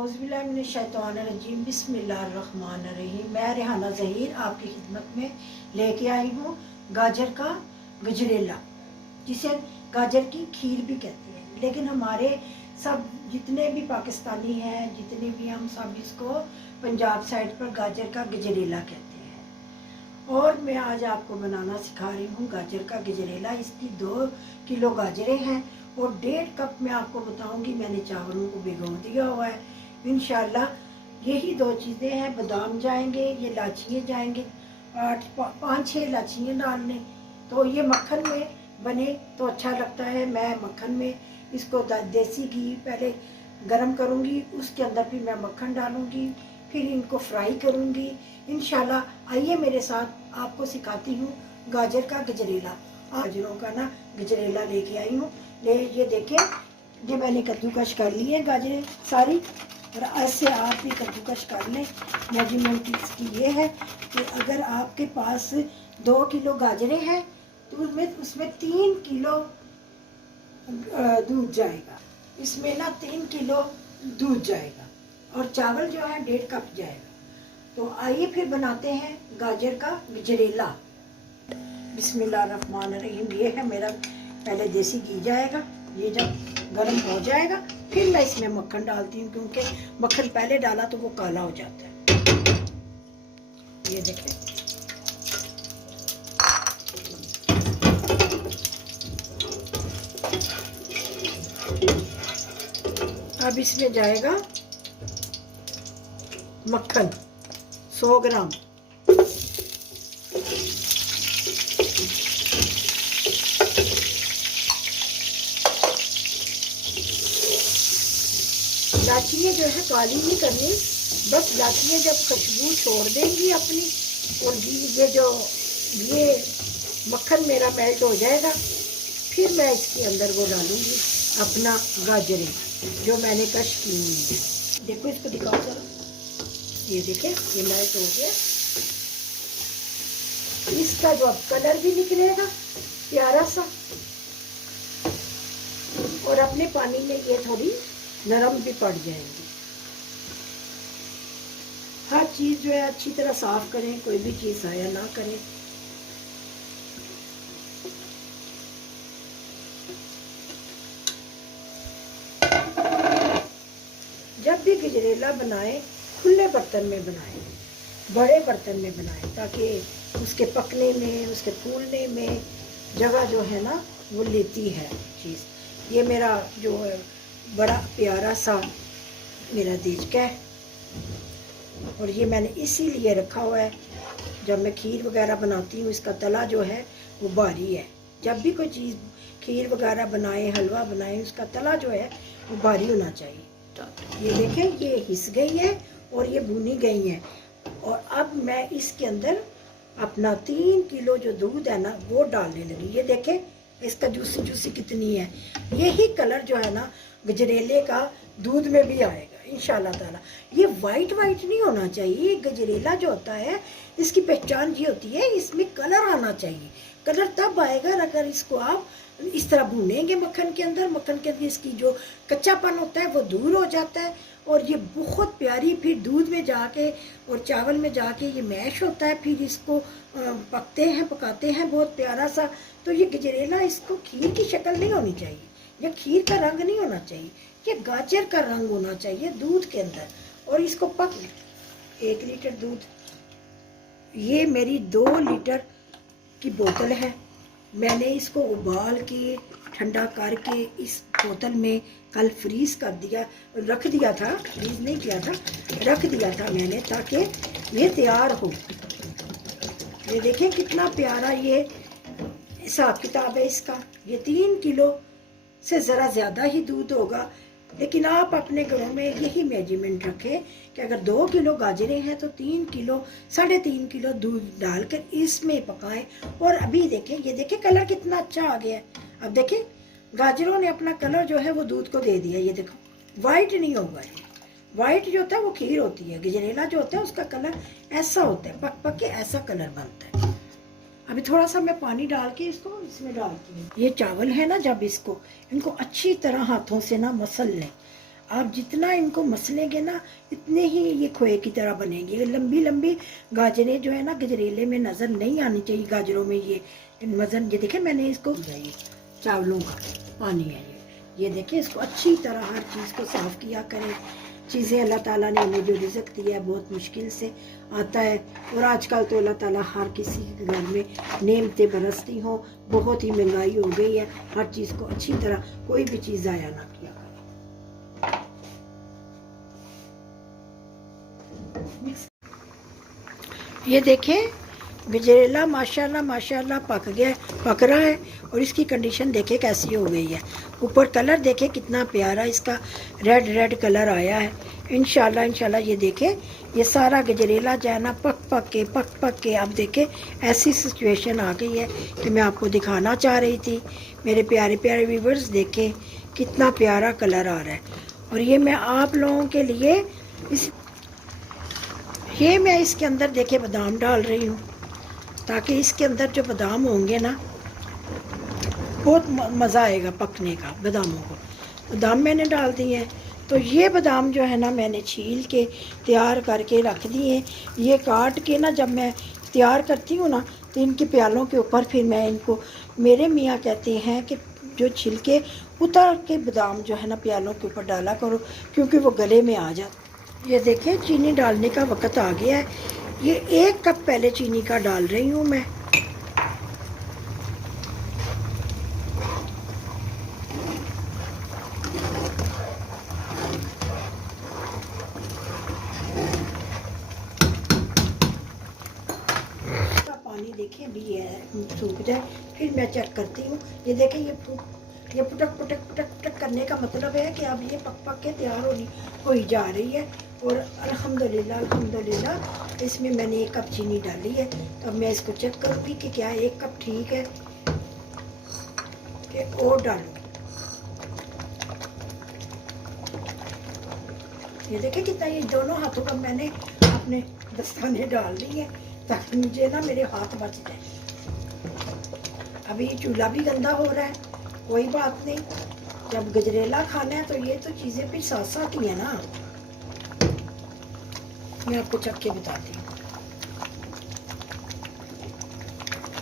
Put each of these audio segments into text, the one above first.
औज़ुबिल्लाहिमिनश्शैतानिर्रजीम बिस्मिल्लाहिर्रहमानिर्रहीम। मैं रेहाना ज़हीर आपकी खिदमत में लेके आई हूँ गाजर का गजरेला, जिसे गाजर की खीर भी कहते हैं। लेकिन हमारे सब जितने भी पाकिस्तानी हैं, जितने भी हम सब इसको पंजाब साइड पर गाजर का गजरेला कहते हैं। और मैं आज आपको बनाना सिखा रही हूँ गाजर का गजरेला। इसकी 2 किलो गाजरें हैं और 1.5 कप मैं आपको बताऊंगी मैंने चावलों को भिगो दिया हुआ है। इंशाल्लाह यही 2 चीज़ें हैं। बादाम जाएंगे, ये इलाचियाँ जाएंगे, 5-6 इलाचियाँ डालने, तो ये मक्खन में बने तो अच्छा लगता है। मैं मक्खन में इसको देसी घी पहले गरम करूँगी, उसके अंदर फिर मैं मक्खन डालूँगी, फिर इनको फ्राई करूँगी इंशाल्लाह। आइए मेरे साथ, आपको सिखाती हूँ गाजर का गजरेला। गाजरों का ना गजरेला लेके आई हूँ। ये देखें, ये मैंने कद्दूकश कर ली है गाजरें सारी, और ऐसे आप भी कद्दूकश कर लें। मेजरमेंट इसकी ये है कि अगर आपके पास 2 किलो गाजरें हैं तो उसमें 3 किलो दूध जाएगा। इसमें ना 3 किलो दूध जाएगा और चावल जो है 1.5 कप जाएगा। तो आइए फिर बनाते हैं गाजर का गजरेला। बिस्मिल्लाहिर्रहमानिर्रहीम। ये है मेरा, पहले देसी घी जाएगा, ये जब गर्म हो जाएगा फिर मैं इसमें मक्खन डालती हूँ, क्योंकि मक्खन पहले डाला तो वो काला हो जाता है। ये देखें, अब इसमें जाएगा मक्खन 100 ग्राम। इलाचियाँ जो है काली नहीं करनी, बस इलाचियाँ जब खुशबू छोड़ देंगी अपनी, और ये मक्खन मेरा मेल्ट हो जाएगा, फिर मैं इसके अंदर वो डालूंगी अपना गाजरें जो मैंने कश की हुई है। देखो, इसको दिखाओ जरा, ये देखें, ये मेल्ट हो गया। इसका जो अब कलर भी निकलेगा प्यारा सा, और अपने पानी में ये थोड़ी नरम भी पड़ जाएंगी। हर चीज़ जो है अच्छी तरह साफ करें, कोई भी चीज़ ज़ाया ना करें। जब भी गजरेला बनाएं खुले बर्तन में बनाएं, बड़े बर्तन में बनाएं, ताकि उसके पकने में, उसके फूलने में जगह जो है ना वो लेती है चीज़। ये मेरा जो है बड़ा प्यारा सा मेरा देचका है, और ये मैंने इसीलिए रखा हुआ है, जब मैं खीर वगैरह बनाती हूँ इसका तला जो है वो भारी है। जब भी कोई चीज़ खीर वगैरह बनाए, हलवा बनाए, उसका तला जो है वो भारी होना चाहिए। ये देखें, ये हिस गई है और ये भुनी गई है। और अब मैं इसके अंदर अपना 3 किलो जो दूध है ना वो डालने लगी। ये देखें, इसका जूसी जूसी कितनी है। यही कलर जो है ना गजरेले का दूध में भी आएगा इंशाल्लाह ताला। ये वाइट नहीं होना चाहिए। गजरेला जो होता है इसकी पहचान ये होती है, इसमें कलर आना चाहिए। कलर तब आएगा अगर इसको आप इस तरह भूनेंगे मक्खन के अंदर इसकी जो कच्चापन होता है वो दूर हो जाता है, और ये बहुत प्यारी फिर दूध में जाके और चावल में जाके ये मैश होता है। फिर इसको पकाते हैं बहुत प्यारा सा। तो ये गजरेला, इसको खीर की शक्ल नहीं होनी चाहिए, या खीर का रंग नहीं होना चाहिए, ये गाजर का रंग होना चाहिए दूध के अंदर। और इसको 1 लीटर दूध, ये मेरी 2 लीटर की बोतल है। मैंने इसको उबाल के ठंडा करके इस बोतल में कल फ्रीज कर दिया, रख दिया था, फ्रीज नहीं किया था, रख दिया था मैंने, ताकि ये तैयार हो। ये देखें कितना प्यारा ये हिसाब किताब है इसका। ये 3 किलो से ज़रा ज़्यादा ही दूध होगा, लेकिन आप अपने घरों में यही मेजरमेंट रखें कि अगर 2 किलो गाजरें हैं तो 3 किलो 3.5 किलो दूध डालकर इसमें पकाएं। और अभी देखें, ये देखें कलर कितना अच्छा आ गया है। अब देखें, गाजरों ने अपना कलर जो है वो दूध को दे दिया। ये देखो, वाइट नहीं होगा। ये वाइट जो होता है वो खीर होती है, गजरेला जो होता है उसका कलर ऐसा होता है, पक के ऐसा कलर बनता है। अभी थोड़ा सा मैं पानी डाल के इसको इसमें डालती हूँ। ये चावल है ना, जब इनको अच्छी तरह हाथों से ना मसल लें। आप जितना इनको मसलेंगे ना, इतने ही ये खोए की तरह बनेंगे। ये लंबी लंबी गाजरें जो है ना, गजरेले में नज़र नहीं आनी चाहिए। गाजरों में ये वजन, ये देखें मैंने इसको चावलों का पानी है ये देखें। इसको अच्छी तरह हर चीज़ को साफ़ किया करें। चीज़ें अल्लाह ताला ने हमें जो रिज़्क दिया है बहुत मुश्किल से आता है, और आजकल तो अल्लाह ताला हर किसी के घर में नेमतें बरसती हों। बहुत ही महंगाई हो गई है, हर चीज़ को अच्छी तरह कोई भी चीज़ ज़ाया ना किया करें। ये देखें गजरेला माशाल्लाह माशाल्लाह पक गया, पक रहा है, और इसकी कंडीशन देखें कैसी हो गई है। ऊपर कलर देखें कितना प्यारा इसका रेड रेड कलर आया है। इंशाल्लाह इंशाल्लाह ये देखें, ये सारा गजरेला जो है ना पक पक के अब देखें ऐसी सिचुएशन आ गई है कि मैं आपको दिखाना चाह रही थी। मेरे प्यारे प्यारे व्यूवर्स देखें कितना प्यारा कलर आ रहा है। और ये मैं आप लोगों के लिए ये मैं इसके अंदर देखे बादाम डाल रही हूँ, ताकि इसके अंदर जो बादाम होंगे ना बहुत मज़ा आएगा पकने का। बादामों को बादाम मैंने डाल दिए हैं। तो ये बादाम जो है ना मैंने छील के तैयार करके रख दिए। ये काट के ना जब मैं तैयार करती हूँ ना, तो इनके प्यालों के ऊपर फिर मैं इनको, मेरे मियाँ कहते हैं कि जो छिलके उतार के बादाम जो है ना प्यालों के ऊपर डाला करो, क्योंकि वो गले में आ जाता। ये देखें चीनी डालने का वक्त आ गया है। ये 1 कप पहले चीनी का डाल रही हूँ मैं। पानी देखें भी है सूख जाए, फिर मैं चेक करती हूँ। ये देखें ये पुटक पुटक पुटक पुटक करने का मतलब है कि अब ये पक पक के तैयार हो जा रही है। और अल्हम्दुलिल्लाह अल्हम्दुलिल्लाह इसमें मैंने 1 कप चीनी डाली है। तो अब मैं इसको चेक करूँगी कि क्या 1 कप ठीक है कि और डालूँ। ये देखें कितना, ये दोनों हाथों का मैंने अपने दस्ताने डाल दिए ताकि मुझे ना मेरे हाथ बच जाए। अभी चूल्हा भी गंदा हो रहा है, कोई बात नहीं, जब गजरेला खाना है तो ये तो चीज़ें फिर साथ साथ ही है ना। मैं आपको चख के बताती हूँ।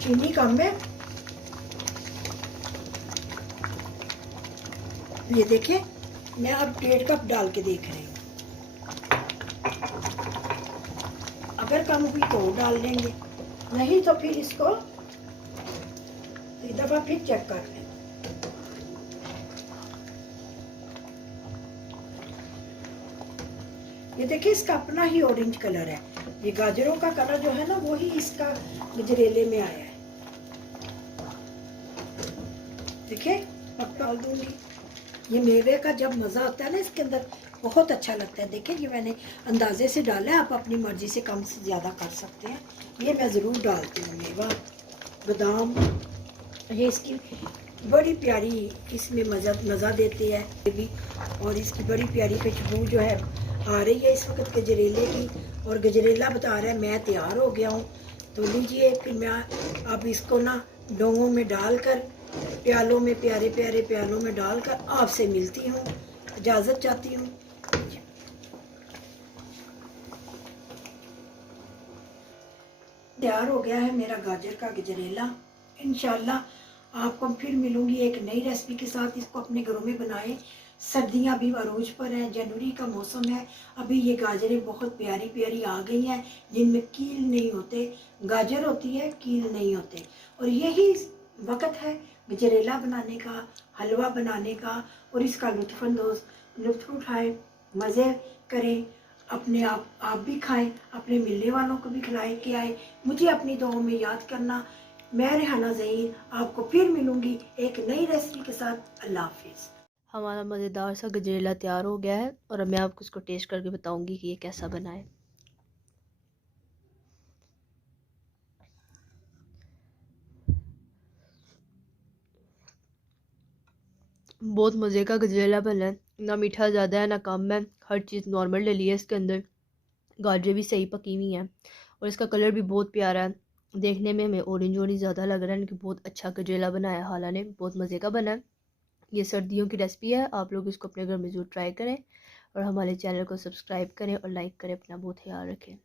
चीनी कम है, ये देखें मैं अब 1.5 कप डाल के देख रही हूँ। अगर कम हुई तो डाल लेंगे, नहीं तो फिर इसको एक दफ़ा फिर चेक कर लें। ये देखिए इसका अपना ही ऑरेंज कलर है। ये गाजरों का कलर जो है ना वो ही इसका गजरेले में आया है। देखिए अब डाल दूंगी। ये मेवे का जब मज़ा आता है ना इसके अंदर बहुत अच्छा लगता है। देखिए ये मैंने अंदाजे से डाला है, आप अपनी मर्ज़ी से कम से ज़्यादा कर सकते हैं। ये मैं ज़रूर डालती हूँ मेवा बादाम, ये इसकी बड़ी प्यारी इसमें मज़ा देती है ये भी। और इसकी बड़ी प्यारी खुशबू जो है आ रही है इस वक्त गजरेले की। और गजरेला बता रहा है मैं तैयार हो गया हूँ। तो लीजिए फिर मैं अब इसको ना डोंगों में डालकर, प्यालों में, प्यारे प्यारे प्यालों में डालकर आपसे मिलती हूँ, इजाज़त चाहती हूँ। तैयार हो गया है मेरा गाजर का गजरेला। इंशाल्लाह आपको फिर मिलूंगी एक नई रेसिपी के साथ। इसको अपने घरों में बनाएं। सर्दियां भी अरूज पर हैं, जनवरी का मौसम है। अभी ये गाजरें बहुत प्यारी प्यारी आ गई हैं जिनमें कील नहीं होते। गाजर होती है, कील नहीं होते। और यही वक्त है गजरेला बनाने का, हलवा बनाने का। और इसका लुत्फ़ उठाएं, मज़े करें, अपने आप भी खाएं, अपने मिलने वालों को भी खिलाए के आए। मुझे अपनी दुआओं में याद करना। मैं रेहाना ज़हीर आपको फिर मिलूंगी एक नई रेसिपी के साथ। अल्लाह हाफिज़। हमारा मज़ेदार सा गजरेला तैयार हो गया है और अब मैं आपको इसको टेस्ट करके बताऊंगी कि ये कैसा बना है। बहुत मज़े का गजरेला बना है, ना मीठा ज़्यादा है ना कम है, हर चीज़ नॉर्मल ले ली है इसके अंदर। गाजरें भी सही पकी हुई हैं और इसका कलर भी बहुत प्यारा है। देखने में हमें ऑरेंज ऑरेंज ज़्यादा लग रहा है, लेकिन बहुत अच्छा गजरेला बनाया हाला ने, बहुत मज़े का बना है। ये सर्दियों की रेसिपी है, आप लोग इसको अपने घर में ज़रूर ट्राई करें और हमारे चैनल को सब्सक्राइब करें और लाइक करें। अपना बहुत ख्याल रखें।